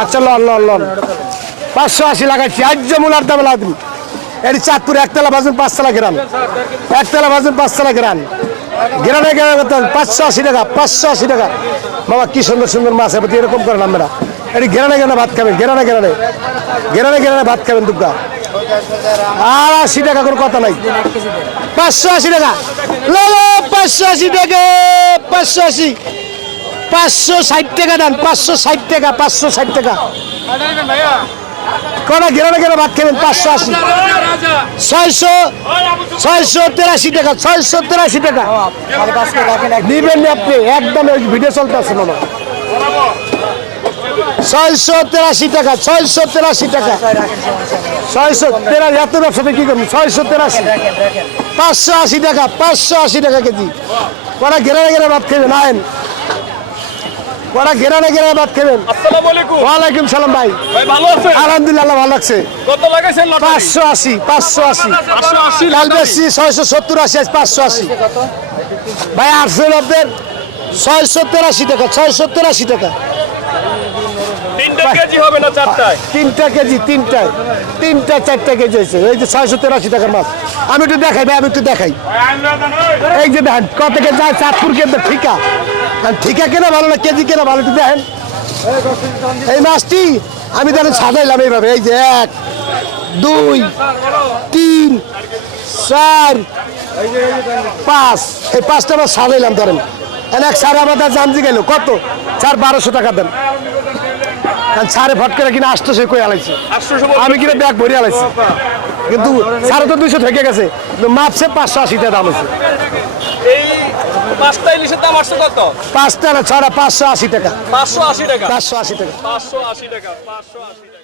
আচ্ছা loan loan loan. পাঁচশো আশি লাগাচ্ছি আজ মূলার দামে লাগবে এটি চাঁদপুর একতলা বাজুন পাঁচতলা গ্রাম একতলা বাজুন পাঁচতলা গ্রাম গ্রামে গ্রামে পাঁচশো আশি টাকা, পাঁচশো আশি টাকা। বাবা, কি সুন্দর সুন্দর মাছ এবার এরকম করেন আমরা এটি গ্রানে গ্রানে ভাত খাবেন, গ্রানে গ্রানে। গ্রানে গ্রানে ভাত খাবেন দুর্গা আর আশি টাকা কোনো কথা নাই। পাঁচশো আশি টাকা। পাঁচশো আশি টাকা, পাঁচশো আশি। পাঁচশো ষাট টাকা দেন, পাঁচশো ষাট টাকা, পাঁচশো ষাট টাকা। কটা গেরানে গেলে ভাত খাবেন, পাঁচশো আশি। ছয়শো ছয়শো তেরাশি টাকা, ছয়শো তেরাশি টাকা। নিবেন আপনি, একদম ওই ভিডিও চলতে আছে মনে। ছয়শো তেরাশি টাকা, ছয়শো তেরাশি টাকা। ছয়শো তেরাশি এত ব্যবসাতে কি করবেন ছয়শো তেরাশি। পাঁচশো আশি টাকা, পাঁচশো আশি টাকা কেজি। কটা গেরানে গেলে ভাত খাবেন আইন কটা গেরানে গেলে ভাত খাবেন। আসসালামু আলাইকুম। ওয়ালাইকুম সালাম ভাই। ভাই ভালো আছেন? আলহামদুলিল্লাহ ভালো লাগছে। কত লাগাইছেন লটারি? পাঁচশো আশি পাঁচশো আশি। 580 কাল বেশি ছয়শো সত্তর আশি আজ পাঁচশো আশি। ভাই আটশো নব্বই ছয়শো তেরাশি টাকা ছয়শো তেরাশি টাকা। তিনটা কেজি হবে না চারটায়? তিনটা কেজি তিনটায়। তিনটা চারটা কেজি হয়েছে। এই যে ছয়শো তেরাশি টাকার মাছ। আমি একটু দেখাই ভাই আমি একটু দেখাই। এই যে দেখেন কত কেজি? চাঁদপুর কেন্দ্র ঠিকা ঠিকা কেনা ভালো না? কেজি কেনা ভালো একটু দেখেন। এই মাছটি আমি দেখেন সাজাইলাম এইভাবে এই যে এক দুই তিন চার পাঁচ। এই পাঁচটা মাছ সাজাইলাম ধরেন। এক সাড়ে আমাদের জামজি গেল। কত? চার বারোশো টাকা দেন। কারণ সাড়ে ফট করে কিনা আসতো সে কই আলাইছে? আমি কিনা ব্যাগ ভরে আলাইছি। কিন্তু সাড়ে তো দুইশো থেকে গেছে। কিন্তু মাপছে পাঁচশো আশি টাকা দাম এই পাঁচটা ইলিশের দাম আসছে কত? পাঁচটা ছটা পাঁচশো আশি টাকা। পাঁচশো আশি টাকা। পাঁচশো আশি টাকা। পাঁচশো আশি টাকা পাঁচশো আশি টাকা।